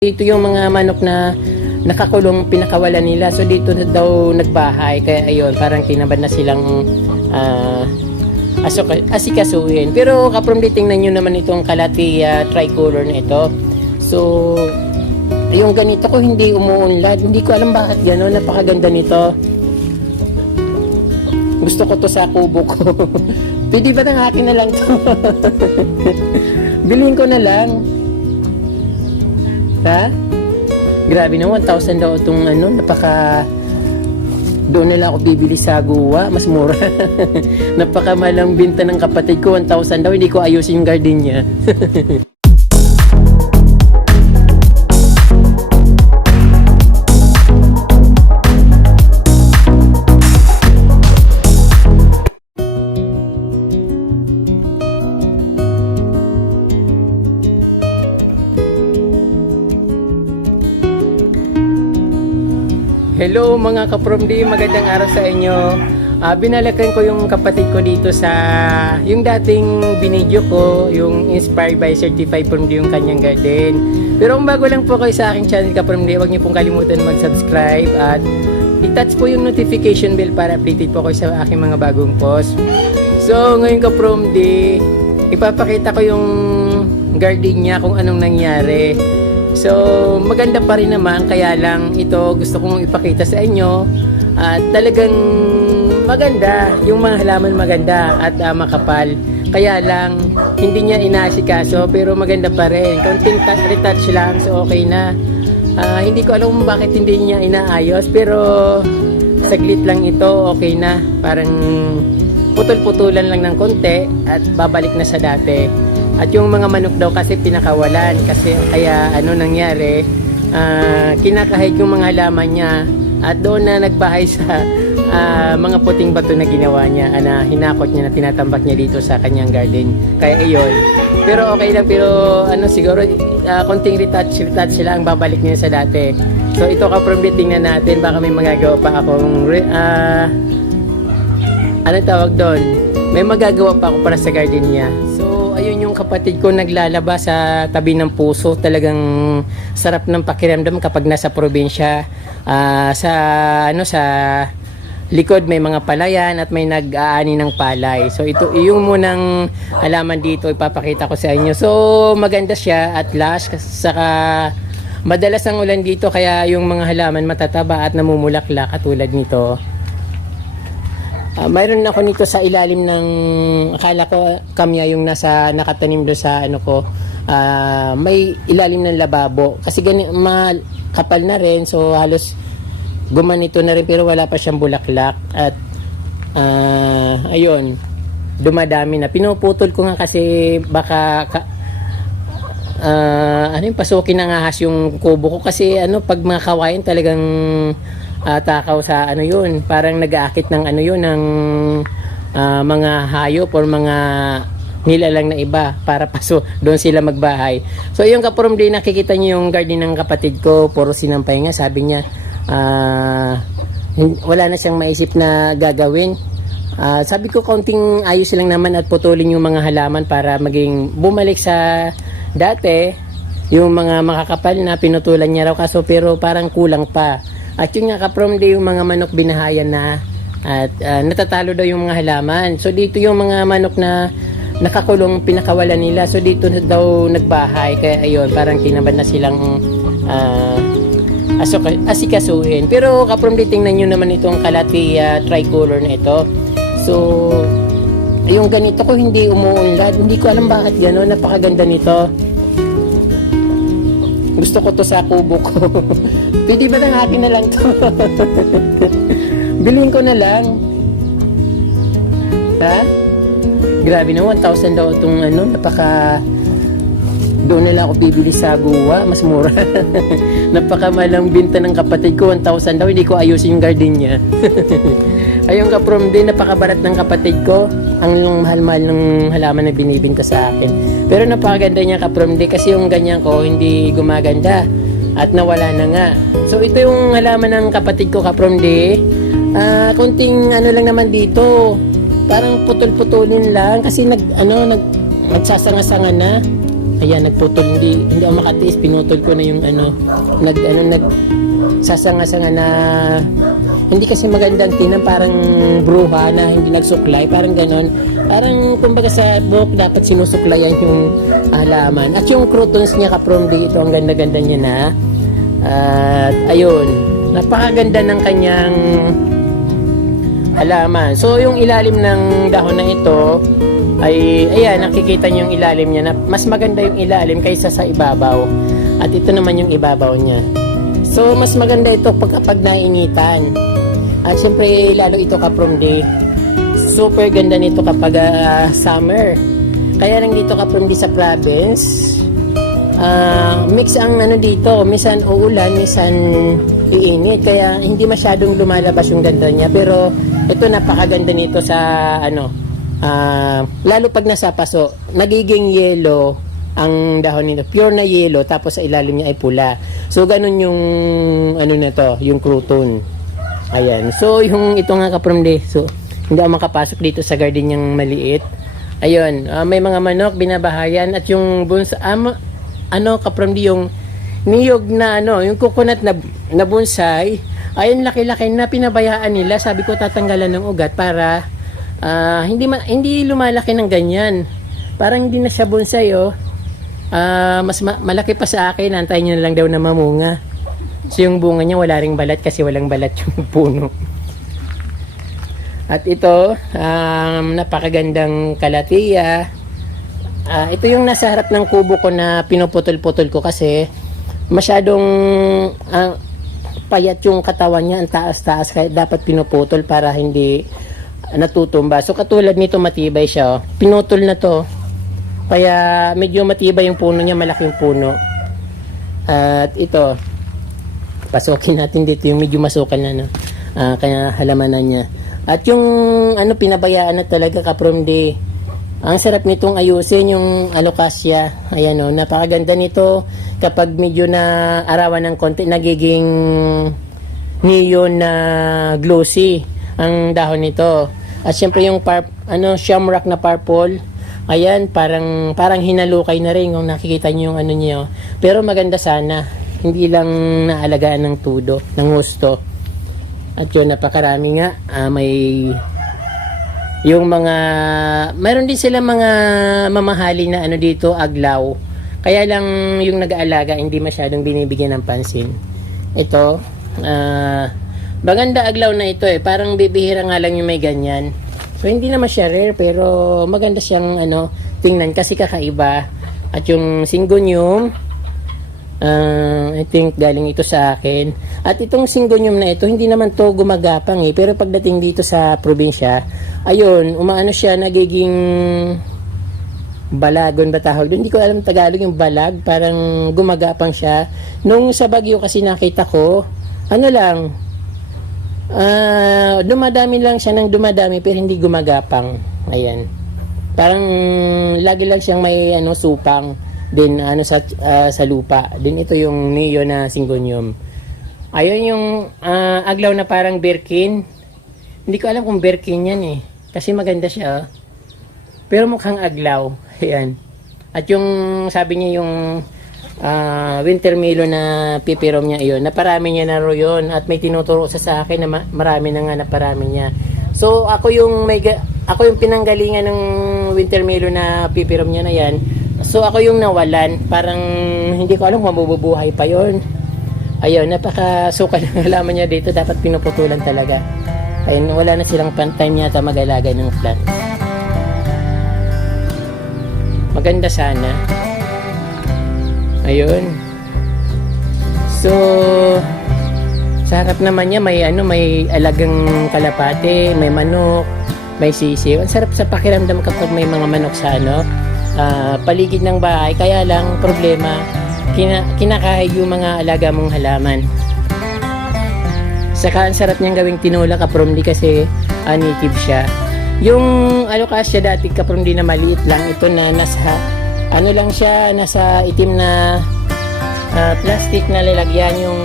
Dito yung mga manok na nakakulong pinakawalan nila. So dito na daw nagbahay. Kaya ayun, parang tinabad na silang asikasuhin. Pero kaprom tingnan nyo naman itong kalati tricolor na ito. So yung ganito ko hindi umuunlad. Hindi ko alam bakit gano'n. Napakaganda nito. Gusto ko to sa kubo ko. Pwede ba nang akin na lang to? Bilhin ko na lang. Ha? Grabe na, 1,000 daw itong napaka... Doon nila ako bibili sa guwa, mas mura. Napakamalang binta ng kapatid ko, 1,000 daw, hindi ko ayusin yung garden niya. Hello mga kapromdi, magandang araw sa inyo. Binalakan ko yung kapatid ko dito sa yung dating binidyo ko, yung Inspired by Certified Promdi yung kanyang garden. Pero kung bago lang po kayo sa aking channel kapromdi, huwag niyo pong kalimutan mag-subscribe at i-touch po yung notification bell para updated po kayo sa aking mga bagong post. So ngayon kapromdi, ipapakita ko yung garden niya kung anong nangyari. So maganda pa rin naman, kaya lang ito gusto kong ipakita sa inyo at talagang maganda, yung mga halaman maganda at makapal, kaya lang hindi niya inaasikaso pero maganda pa rin, konting retouch lang, so okay na. Hindi ko alam bakit hindi niya inaayos pero saglit lang ito, okay na, parang putol-putulan lang ng konti at babalik na sa dati. At yung mga manok daw kasi pinakawalan kasi kaya ano nangyari, kinakahig yung mga halaman niya at doon na nagbahay sa mga puting bato na ginawa niya, na hinakot niya, na tinatambak niya dito sa kanyang garden. Kaya iyon. Pero okay lang, pero siguro konting retouch sila ang babalik niya sa dati. So ito kapromdi, tingnan natin, baka may magagawa pa akong ano tawag doon? May magagawa pa ako para sa garden niya. So ayun yung kapatid ko naglalaba sa tabi ng puso. Talagang sarap ng pakiramdam kapag nasa probinsya. Sa likod may mga palayan at may nag-aani ng palay. So ito yung munang halaman dito ipapakita ko sa inyo. So maganda siya at lush, saka madalas ang ulan dito kaya yung mga halaman matataba at namumulaklak katulad nito. Mayroon ako nito sa ilalim ng, akala ko kamya yung nakatanim do sa may ilalim ng lababo kasi makapal na rin, so halos gumanito na rin pero wala pa siyang bulaklak at ayun, dumadami na. Pinuputol ko nga kasi baka pasukin ng ahas yung kubo ko kasi pag mga kawain talagang takaw sa yun, parang nag-aakit ng ng mga hayop or mga nilalang na iba para doon sila magbahay. So yung kapromdi, nakikita niyo yung garden ng kapatid ko, puro sinampay nga, sabi niya wala na siyang maisip na gagawin. Sabi ko konting ayos lang naman at putulin yung mga halaman para maging bumalik sa dati, yung mga makakapal na pinutulan niya raw kaso pero parang kulang pa. At yun nga kapromdi, yung mga manok binahayan na at natatalo daw yung mga halaman. So dito yung mga manok na nakakulong pinakawalan nila. So dito na daw nagbahay. Kaya ayun, parang tinabad na silang asikasuhin. Pero kapromdi, tingnan nyo naman itong kalati tricolor na ito. So yung ganito ko hindi umuunlad. Hindi ko alam bakit gano'n. Napakaganda nito. Gusto ko to sa kubo ko. Pwede ba nang akin na lang to? Bilhin ko na lang. Ha? Grabe na, 1,000 daw itong napaka... Doon nila ako bibili sa guwa, mas mura. Napakamalang binta ng kapatid ko, 1,000 daw, hindi ko ayusin yung garden niya. Ayun kapromdi, napakabarat ng kapatid ko. Ang mahal-mahal ng halaman na binibinta sa akin. Pero napakaganda niya kapromdi kasi yung ganyan ko hindi gumaganda at nawala na nga. So ito yung halaman ng kapatid ko kapromdi. Kunting lang naman dito. Parang putol-putulin lang kasi nagsasanga-sanga na. Ayan, nagputol, hindi ako makatiis, pinutol ko na yung sasanga-sanga na hindi kasi magandang tinan, parang bruha na hindi nagsuklay, parang ganon. Parang kumbaga sa buhok dapat sinusuklayan yung halaman. At yung croutons niya kaprom dito, ang ganda-ganda niya na. At ayun, napakaganda ng kanyang halaman. So yung ilalim ng dahon na ito ay ayan, nakikita niyo yung ilalim niya na mas maganda yung ilalim kaysa sa ibabaw. At ito naman yung ibabaw niya. So mas maganda ito kapag nainitan. At syempre lalo ito kaprom di super ganda nito kapag summer. Kaya lang dito kaprom di sa province, mix ang dito, minsan uulan, minsan iinit, kaya hindi masyadong lumalabas yung ganda niya. Pero ito napakaganda nito sa lalo pag nasa paso, nagiging yellow ang dahon nito, pure na yellow, tapos sa ilalim niya ay pula. So ganun yung na to, yung crouton. Ayan, so yung ito nga kaprom di, so hindi ako makapasok dito sa garden niyang maliit. Ayun, may mga manok binabahayan, at yung bunsa kaprom di yung niyog na yung coconut na bonsai, ayun laki-laki na pinabayaan nila. Sabi ko tatanggalan ng ugat para hindi lumalaki ng ganyan. Parang hindi na siya bonsai mas malaki pa sa akin, antayin niyo na lang daw na mamunga. So yung bunga niya wala ring balat kasi walang balat yung puno. At ito, napakagandang kalatiya. Ito yung nasa harap ng kubo ko na pinuputol-putol ko kasi masyadong payat yung katawan niya, ang taas-taas, kaya dapat pinuputol para hindi natutumba. So katulad nito matibay siya. Pinutol na to. Kaya medyo matibay yung puno niya, malaking puno. At ito, pasukin natin dito yung medyo masukal na kaya halamanan niya. At yung pinabayaan na talaga kaprom di, ang sarap nitong ayusin yung alocasia. Ayan napakaganda nito kapag medyo na arawan ng konti, nagiging neon na glossy ang dahon nito. At syempre yung shamrock na purple, ayan, parang hinalukay na rin kung nakikita niyo yung niyo. Pero maganda sana, hindi lang naalagaan ng tudo, ng gusto. At yun, napakarami nga. May yung mayroon din sila mga mamahali na dito, aglaw. Kaya lang yung nag-aalaga hindi masyadong binibigyan ng pansin. Ito, maganda aglaw na ito parang bibihira nga lang yung may ganyan. So hindi naman siya rare, pero maganda siyang tingnan kasi kakaiba. At yung syngonium, I think galing ito sa akin. At itong syngonium na ito, hindi naman to gumagapang pero pagdating dito sa probinsya, ayun, siya, nagiging balagon ba tawag doon? Hindi ko alam Tagalog yung balag, parang gumagapang siya. Nung sa Baguio kasi nakita ko, dumadami lang siya ng dumadami pero hindi gumagapang. Ayan. Parang lagi lang siyang may supang din sa lupa. Din ito yung neo na syngonium. Ayun yung aglaw na parang birkin. Hindi ko alam kung birkin yan kasi maganda siya. Pero mukhang aglaw. Ayan. At yung sabi niya yung winter melon na pipirom niya, iyon, naparami niya na ro yun. At may tinuturo sa akin na marami na nga naparami niya. So ako yung pinanggalingan ng winter melon na pipirom niya na yan. So ako yung nawalan, parang hindi ko alam kung mabubuhay pa yon. Ayun, napakasukal ng halaman niya dito, dapat pinuputulan talaga. Ayun, wala na silang time yata mag-alaga ng plant. Maganda sana. Ayun. So sa harap naman niya may alagang kalapate, may manok, may sisiw. Ang sarap sa pakiramdam kapag may mga manok sa paligid ng bahay. Kaya lang problema, kinakahig yung mga alaga mong halaman. Saka ang sarap niyang gawing tinola kapromdi kasi native siya. Yung alocasia dati kapromdi na maliit lang, ito na nasa lang siya, nasa itim na plastic na lalagyan yung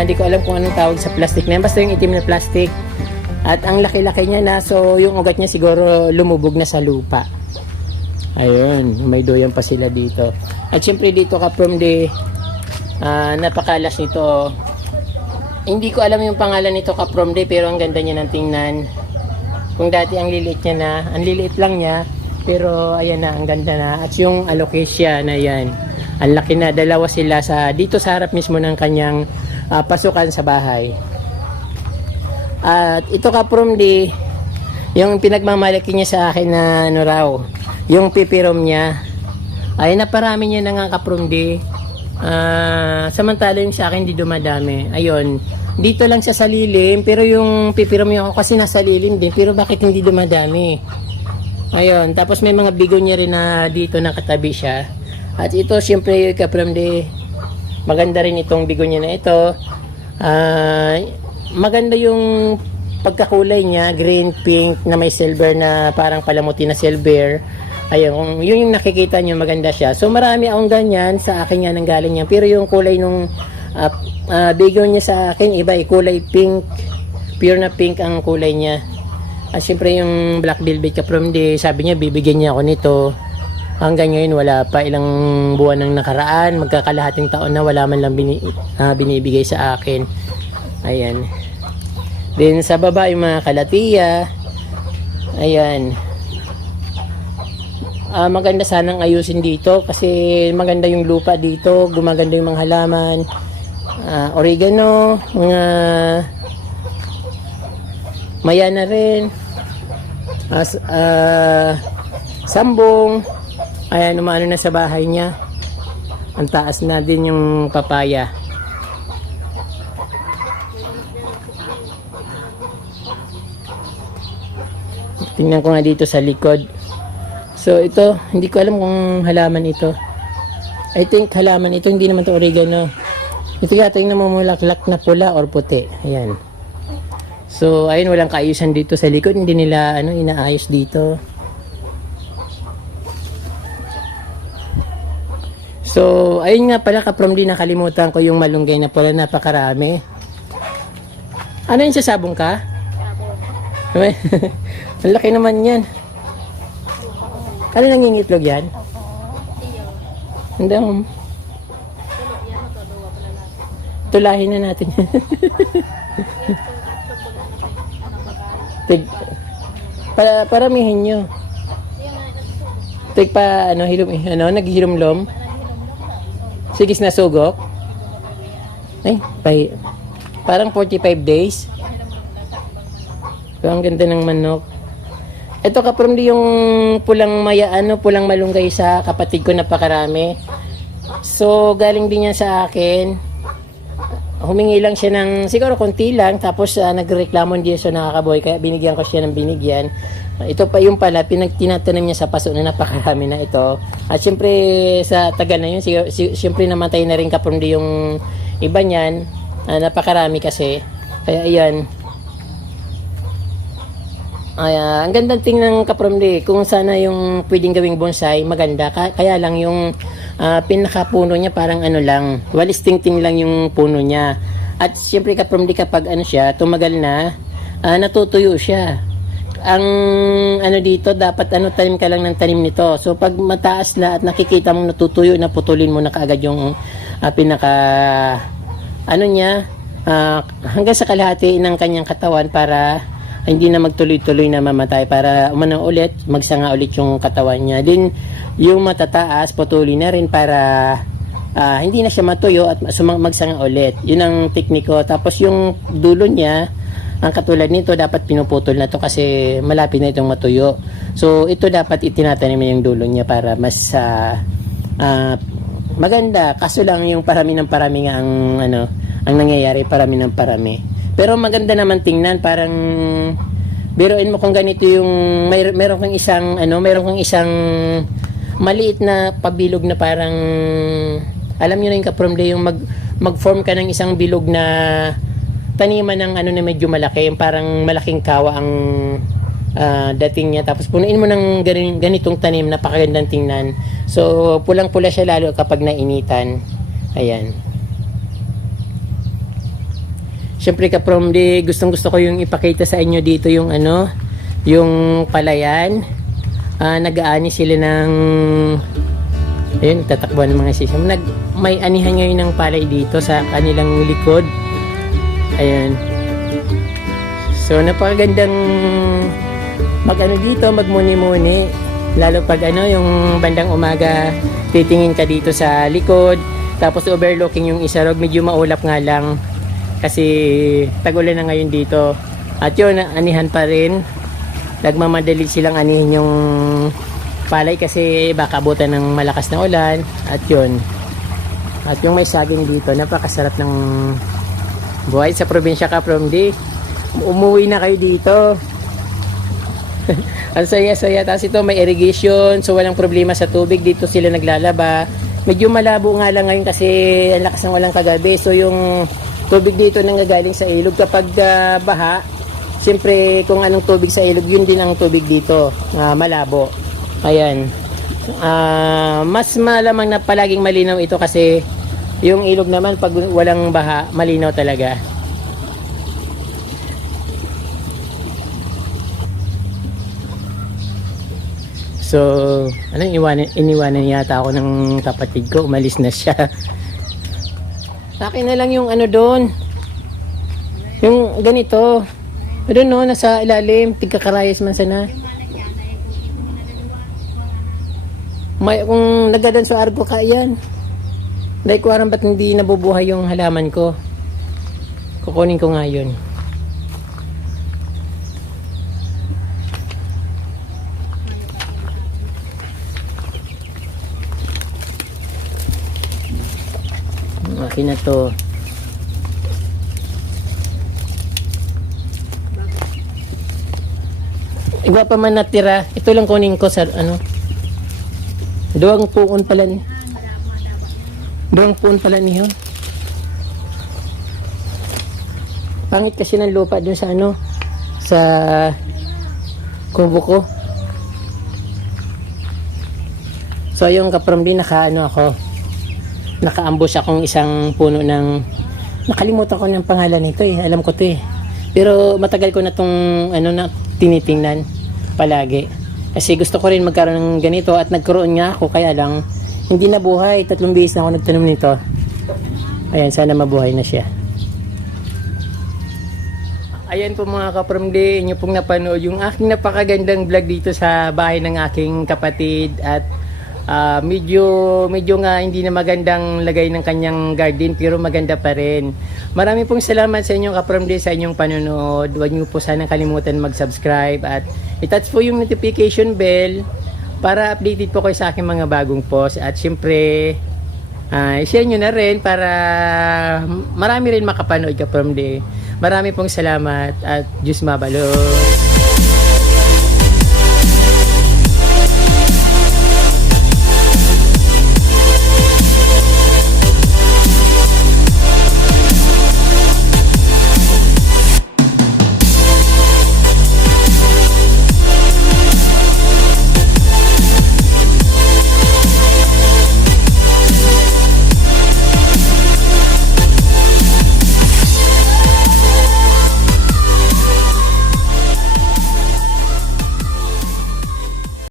hindi ko alam kung anong tawag sa plastic na yan, basta yung itim na plastic. At ang laki-laki niya na, so yung ugat niya siguro lumubog na sa lupa. Ayun, may doyan pa sila dito. At syempre dito ka from the napakalas nito. Hindi ko alam yung pangalan nito ka from the, pero ang ganda niya ng tingnan. Kung dati ang liliit niya na, ang liliit lang niya, pero ayan na, ang ganda na. At yung alocasia na yan, ang laki na. Dalawa sila dito sa harap mismo ng kanyang pasukan sa bahay. At ito ka from the, yung pinagmamalaki niya sa akin na ano raw, yung pipirom niya, ay naparami niya na nga ka from the, samantala yung sa akin di dumadami. Ayun, dito lang siya sa lilim, pero yung pipirom niya ako kasi nasa lilim din, pero bakit hindi dumadami? Ayun, tapos may mga bigonya rin na dito nakatabi siya. At ito syempre yung ka from the, maganda rin itong bigonya na ito. Maganda yung pagkakulay niya, green, pink, na may silver na parang palamuti na silver. Ayun, yun yung nakikita nyo, maganda siya. So marami akong ganyan, sa akin nga nang galing yan. Pero yung kulay nung bigon niya sa akin, iba, kulay pink. Pure na pink ang kulay niya. At syempre yung black velvet ka from the, sabi niya bibigyan niya ako nito. Hanggang ngayon wala pa, ilang buwan nang nakaraan, magkakalahating taon na wala man lang binibigay sa akin. Ayan. Then sa baba yung mga kalatiya. Ayan. Maganda sanang ayusin dito kasi maganda yung lupa dito, gumaganda yung mga halaman. Oregano, mga maya na rin. Sambong. Ayan, umano na sa bahay niya. Ang taas na din yung papaya. Tingnan ko nga dito sa likod. So ito, hindi ko alam kung halaman ito. I think halaman ito, hindi naman to oregano. Ito yata yung namumulaklak na pula or puti. Ayan. So ayun, walang kaayusan dito sa likod, hindi nila inaayos dito. So ayun nga pala, kaprom din nakalimutan ko yung malunggay na pula, napakarami. Ano yung sasabong ka? Sabong. Ang laki naman yan. Ano nangingitlog yan? Hindi. Tulahin na natin. Paramihin nyo. Naghihilom-lom. Sigis na sugok. Ay, parang 45 days. So, ang ganda ng manok. Ito kaprom di yung pulang pulang malunggay sa kapatid ko, napakarami. So galing din yan sa akin. Humingi lang siya ng siguro konti lang, tapos nagreklamo din siya nakakaboy, kaya binigyan ko siya ng binigyan. Ito pa yung pala tinatanim niya sa paso na napakarami na ito. At syempre sa tagal na yun, syempre namatay na rin kaprom di yung iba niyan. Napakarami kasi. Kaya ayan. Ang gandang tingnan kapromde, kung sana yung pwedeng gawing bonsai, maganda. Kaya lang yung pinakapuno niya parang lang, walis tingting lang yung puno niya. At siyempre kapromde, kapag siya, tumagal na, natutuyo siya. Ang dito, dapat tanim ka lang ng tanim nito. So pag mataas na at nakikita mong natutuyo, naputulin mo na kaagad yung niya, hanggang sa kalahati ng kanyang katawan para hindi na magtuloy-tuloy na mamatay, para umano ulit, magsanga ulit yung katawan niya. Din yung matataas, patuloy na rin para hindi na siya matuyo at magsanga ulit. Yun ang tekniko. Tapos yung dulo niya, ang katulad nito, dapat pinuputol na to kasi malapit na itong matuyo. So ito dapat itinatanim yung dulo niya para mas maganda. Kaso lang yung parami ng parami nga ang nangyayari, parami ng parami. Pero maganda naman tingnan, parang biruin mo kung ganito yung meron kang isang maliit na pabilog na parang, alam niyo na yung kaprom day, yung mag-form ka ng isang bilog na taniman ng na medyo malaki, parang malaking kawa ang dating niya, tapos punuin mo ng ganitong tanim, napakagandang tingnan. So pulang-pula siya lalo kapag nainitan. Ayan. Siyempre kaprom di, gustong gusto ko yung ipakita sa inyo dito yung yung palayan. nag-aani sila ng, ayun, tatakbuhan ng mga sisyo. May anihan ngayon ng palay dito sa kanilang likod. Ayun. So napakagandang mag-ano dito, magmuni-muni. Lalo pag yung bandang umaga, titingin ka dito sa likod, tapos overlooking yung Isarog. Medyo maulap nga lang kasi tag-ulan na ngayon dito. At yun, anihan pa rin. Nagmamadali silang anihin yung palay kasi baka abutan ng malakas na ulan. At yun. At yung may saging dito, napakasarap ng buhay sa probinsya ka, from di. Umuwi na kayo dito. Ang saya-saya. Tapos ito may irrigation, so walang problema sa tubig. Dito sila naglalaba. Medyo malabo nga lang ngayon kasi ang lakas ng ulan kagabi. So yung tubig dito nanggagaling sa ilog. Kapag baha, siyempre kung anong tubig sa ilog, yun din ang tubig dito. Malabo. Ayan. Mas malamang na palaging malinaw ito kasi yung ilog naman pag walang baha, malinaw talaga. So, iniwanan yata ako ng kapatid ko, umalis na siya. Sa akin na lang yung doon. Yung ganito. Doon no, nasa ilalim, tigkakarayas man sana. May kung nagadan sa argo ka yan. Dahil ko aram ba't hindi nabubuhay yung halaman ko. Kukunin ko nga yun. Okay na to. Iba pa man natira. Ito lang kunin ko sa Doang puon pala ni. Doang puon pala niyo. Pangit kasi ng lupa dun sa sa kubo ko. So yung kaprambi naka-ambush akong isang puno ng, nakalimutan ko ng pangalan nito alam ko to pero matagal ko na tong na tinitingnan palagi kasi gusto ko rin magkaroon ng ganito at nagkaroon nga ako, kaya lang hindi nabuhay. 3 bihis na ako nagtanom nito. Ayan, sana mabuhay na siya. Ayan po mga kapramdi, inyo pong napanood yung aking napakagandang vlog dito sa bahay ng aking kapatid. At medyo nga hindi na magandang lagay ng kanyang garden pero maganda pa rin. Marami pong salamat sa inyong kapramdi sa inyong panonood. Huwag niyo po sanang kalimutan mag-subscribe at i-touch po yung notification bell para updated po kayo sa aking mga bagong post. At syempre i-share nyo na rin para marami rin makapanood kapramdi. Marami pong salamat at Diyos mabalo.